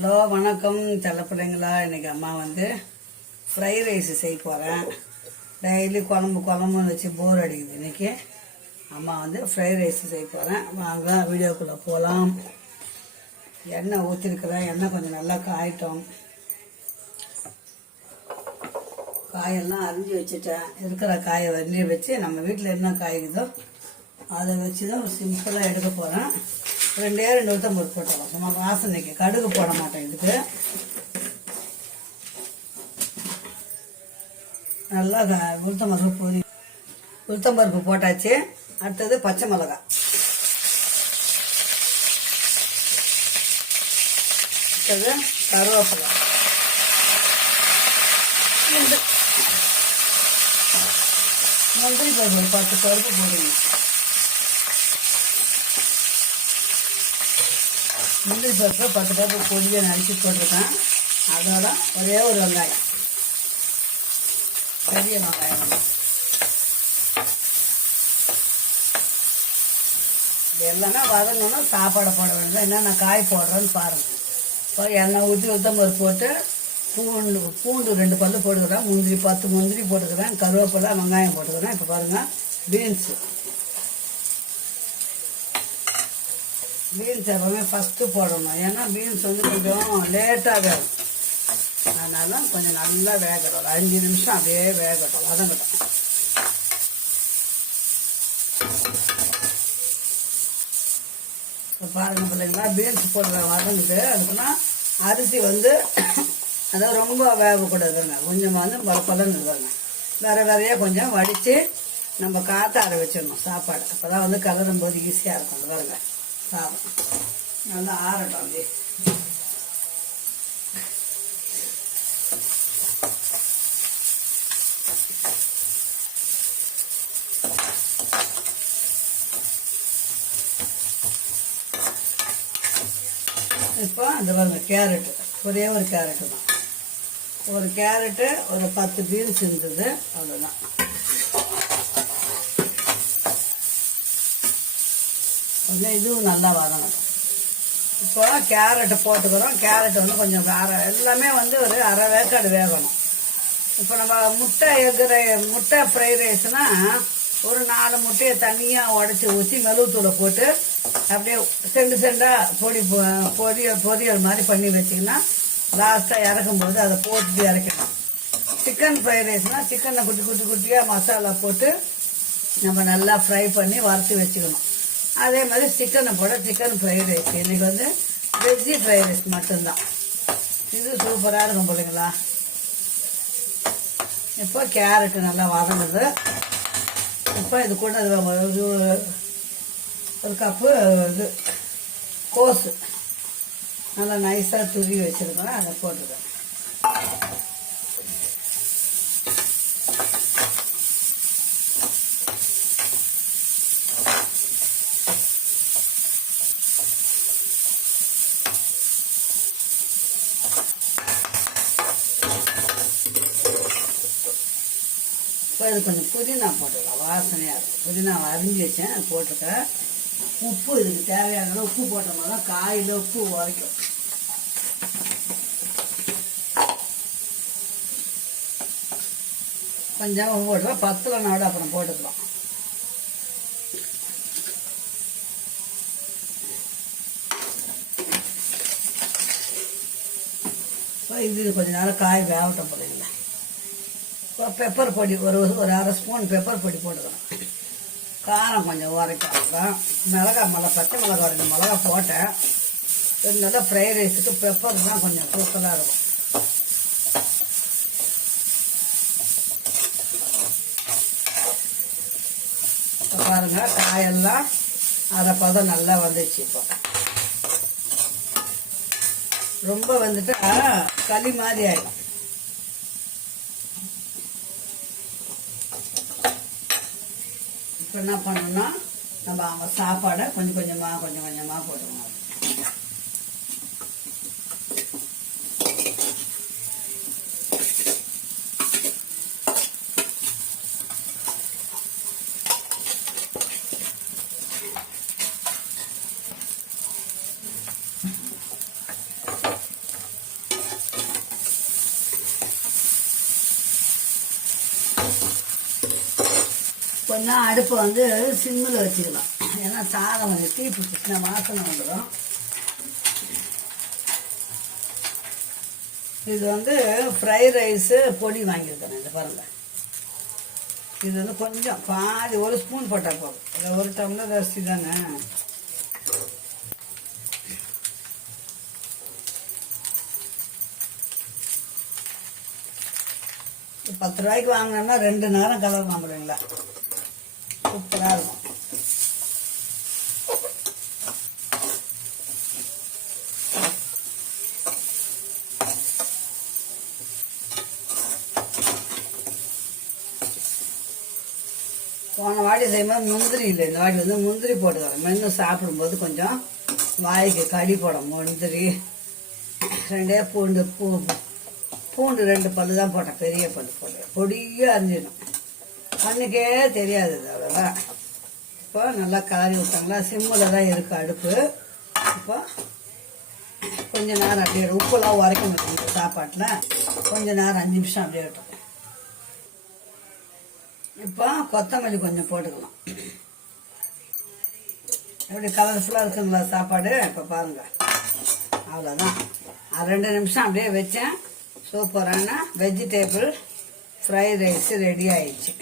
Hello வணக்கம் செல்ல பிள்ளைங்களா. இன்றைக்கி அம்மா வந்து ஃப்ரைட் ரைஸ் செய்ய போகிறேன். டெய்லி குழம்புன்னு வச்சு போர் அடிக்குது. இன்றைக்கி அம்மா வந்து ஃப்ரைட் ரைஸ் செய்ய போகிறேன். வாங்க வீடியோக்குள்ளே போகலாம். எண்ணெய் ஊற்றிருக்கிறேன். எண்ணெய் கொஞ்சம் நல்லா காயட்டும். காயெல்லாம் அரிஞ்சு வச்சுட்டேன். இருக்கிற காயை வண்டி வச்சு நம்ம வீட்டில் என்ன காய்க்குதோ அதை வச்சு தான் ஒரு சிம்பிளாக எடுக்க போகிறேன். ரெண்டு உளுத்தம்பருப்பு போட்டுக்கலாம். சும்மா வாசனைக்கு கடுகு போட மாட்டேன். இதுக்கு நல்லா உளுத்தம்பருப்பு போட்டாச்சு. அடுத்தது பச்சை மிளகாய், அடுத்தது கருவேப்பிலை, முந்திரி பருப்பு 10 பருப்பு போடுங்க. முந்திரி பருப்பு 10 பருப்பு பொடியை நறுக்கி போட்டிருக்கேன். அதோட ஒரே ஒரு வெங்காயம், பெரிய வெங்காயம். இது எல்லாமே வதங்கணும்னா சாப்பாடை போட வேண்டியது. என்னென்ன காய் போடுறேன்னு பாருங்கள். இப்போ எண்ணெய் ஊற்றி உளுத்தம்பருப்பு போட்டு பூண்டு 2 பல்லு போட்டுக்கிறேன். முந்திரி 10 முந்திரி போட்டுக்கிறேன். கருவேப்பிலை, வெங்காயம் போட்டுக்கிறேன். இப்போ பாருங்கள், பீன்ஸு எப்பவுமே ஃபஸ்ட்டு போடணும். ஏன்னா பீன்ஸ் வந்து கொஞ்சம் லேட்டாக வேகும். அதனால கொஞ்சம் நல்லா வேகட்டும். ஒரு 5 நிமிஷம் அப்படியே வேகட்டும், வதங்கட்டும். இப்போ பாருங்கள் பிள்ளைங்களா, பீன்ஸ் போடுற வதங்குது. அதுக்குன்னா அரிசி வந்து அதாவது ரொம்ப வேகக்கூடாதுங்க. கொஞ்சம் வந்து பலன்னு இருக்காங்க. வேறையாக கொஞ்சம் வடித்து நம்ம காற்றார வச்சிடணும் சாப்பாடு. அப்போ தான் வந்து கலரும் போது ஈஸியாக இருக்கும். பாருங்க, சாதம் நல்லா ஆறட்டும். அப்படியே இப்போ அந்த பாருங்க, கேரட்டு ஒரே ஒரு கேரட்டு தான். ஒரு கேரட்டு, ஒரு 10 பீன்ஸ் இருந்தது, அவ்வளோதான். கொஞ்சம் இதுவும் நல்லா வரணும். இப்போ கேரட்டு போட்டுக்கிறோம். கேரட் வந்து கொஞ்சம் எல்லாமே வந்து ஒரு அரை வேக்காடு வேகணும். இப்போ நம்ம முட்டை ஃப்ரைட் ரைஸ்னால் ஒரு 4 முட்டையை தனியாக உடச்சி ஊற்றி மெழுகுத்தூளை போட்டு அப்படியே செண்டாக பொரியல் மாதிரி பண்ணி வச்சிங்கன்னா லாஸ்ட்டாக இறக்கும்போது அதை போட்டு இறக்கணும். சிக்கன் ஃப்ரைட் ரைஸ்னால் சிக்கனை குட்டியாக மசாலா போட்டு நம்ம நல்லா ஃப்ரை பண்ணி வறுத்து வச்சுக்கணும். அதே மாதிரி சிக்கனை போட சிக்கன் ஃப்ரைட் ரைஸ். இன்றைக்கி வந்து வெஜ்ஜி ஃப்ரைட் ரைஸ் மட்டும்தான். இது சூப்பராக இருக்கும் பிள்ளைங்களா. இப்போ கேரட்டு நல்லா வதங்குது. இப்போ இது கூட ஒரு கப்பு இது கோஸு நல்லா நைஸாக துருவி வச்சுருக்கோம். அதை போட்டுருக்கேன். இப்போ இது கொஞ்சம் புதினா போட்டுக்கலாம், வாசனையாக இருக்கும். புதினா அரிஞ்சு வச்சேன், அது போட்டிருக்கேன். உப்பு இதுக்கு தேவையான உப்பு போட்டோம்னா தான் காயில் உப்பு உரைக்கும். கொஞ்சம் உப்பு போட்டுக்கலாம். 10 நாடு அப்புறம் போட்டுக்கலாம். இப்போ இது கொஞ்ச நேரம் காய் வேகட்டும் போதுங்களா. இப்போ பெப்பர் பொடி ஒரு அரை ஸ்பூன் பெப்பர் பொடி போட்டுக்கலாம். காரம் கொஞ்சம் உரைக்கலாம். பச்சை மிளகா 2 மிளகா போட்டேன். இருந்தாலும் ஃப்ரைட் ரைஸுக்கு பெப்பர் தான் கொஞ்சம் தூக்கலாக இருக்கும். இப்போ பாருங்கள், காயெல்லாம் அரை பதம் நல்லா வந்துச்சு. இப்போ ரொம்ப வந்துட்டா களி மாதிரி ஆகிடும். இப்போ என்ன பண்ணணும்னா நம்ம சாப்பாடை கொஞ்சம் கொஞ்சமாக போட்டுக்கணும். கொஞ்சம் அடுப்பை வந்து சிம்மில் வச்சுக்கலாம். ஏன்னா சாதம் கொஞ்சம் தீ பிடிச்சிச்சுன்னா வாசனை வந்துடும். இது வந்து ஃப்ரைட் ரைஸு பொடி வாங்கியிருக்கேன். இந்த பாருங்கள், இது வந்து கொஞ்சம் பாதி 1 ஸ்பூன் போட்டால் போதும். அதை 1 டம்ளர் அரிசி தானே. ₹10 வாங்கினோம்னா 2 நேரம் கலரலாம் இல்லைங்களா, சூப்பராக இருக்கும். போன வாட்டி செய்யும்போது முந்திரி இல்லை, இந்த வாட்டி வந்து முந்திரி போட்டுக்கிறேன். மென்று சாப்பிடும்போது கொஞ்சம் வாய்க்கு கடி போடும். முந்திரி 2 பூண்டு 2 பல்லு தான் போட்டேன், பெரிய பல்லு போட்டேன். பொடியாக அரிஞ்சிடும், கண்ணுக்கே தெரியாது. அவ்வளோதான். இப்போ நல்லா காரி விட்டாங்களா, சிம்மில் தான் இருக்குது அடுப்பு. இப்போ கொஞ்ச நேரம் அப்படியே உப்புலாம் உரைக்க முடியும் இந்த சாப்பாட்டில். கொஞ்ச நேரம் 5 நிமிஷம் அப்படியே விட்டோம். இப்போ கொத்தமல்லி கொஞ்சம் போட்டுக்கலாம். எப்படி கலர்ஃபுல்லாக இருக்குங்களா சாப்பாடு. இப்போ பாருங்கள், அவ்வளோதான். 2 நிமிஷம் அப்படியே வச்சேன். சூப்பரான வெஜிடேபிள் ஃப்ரைட் ரைஸ் ரெடி ஆயிடுச்சு.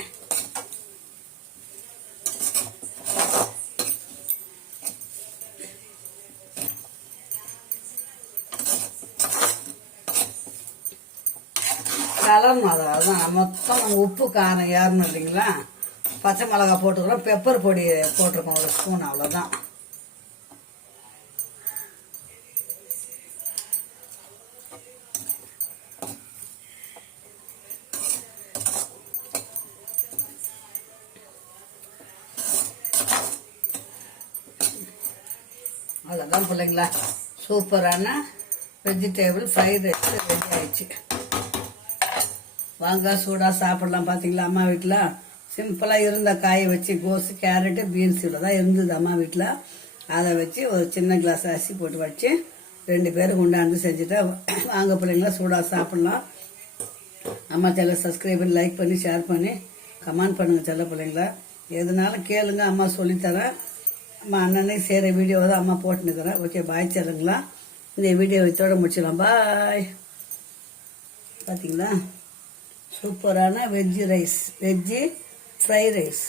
கலரணும். அதுதான் மொத்தம் உப்பு காரம் ஏறணும் இல்லைங்களா. பச்சை மிளகாய் போட்டுக்கிறோம், பெப்பர் பொடி போட்டிருக்கோம் 1 ஸ்பூன், அவ்வளோதான். அவ்வளோதான் பிள்ளைங்களா, சூப்பரான வெஜிடேபிள் ஃப்ரைட் ரைஸ் ரெடி ஆயிடுச்சு. வாங்க சூடாக சாப்பிடலாம். பார்த்தீங்களா, அம்மா வீட்டில் சிம்பிளாக இருந்த காயை வச்சு கோஸு, கேரட்டு, பீன்ஸ் இவ்வளோ தான் இருந்தது அம்மா வீட்டில். அதை வச்சு ஒரு சின்ன கிளாஸ் அரிசி போட்டு வச்சு 2 பேருக்கு உண்டாந்து செஞ்சுட்டேன். வாங்க பிள்ளைங்களா சூடாக சாப்பிட்லாம். அம்மா சேனல் சப்ஸ்கிரைப் பண்ணி, லைக் பண்ணி, ஷேர் பண்ணி, கமெண்ட் பண்ணுங்கள். செல்ல பிள்ளைங்களா எதுனாலும் கேளுங்க, அம்மா சொல்லித்தரேன். அம்மா அண்ணனே செய்கிற வீடியோவை தான் அம்மா போட்டுன்னுக்கிறேன். ஓகே, பாய் செல்லுங்களா. இந்த வீடியோ இதோட முடிச்சிடலாம். பாய். பார்த்தீங்களா, சூப்பரான வெஜ்ஜி ஃப்ரைட் ரைஸ்.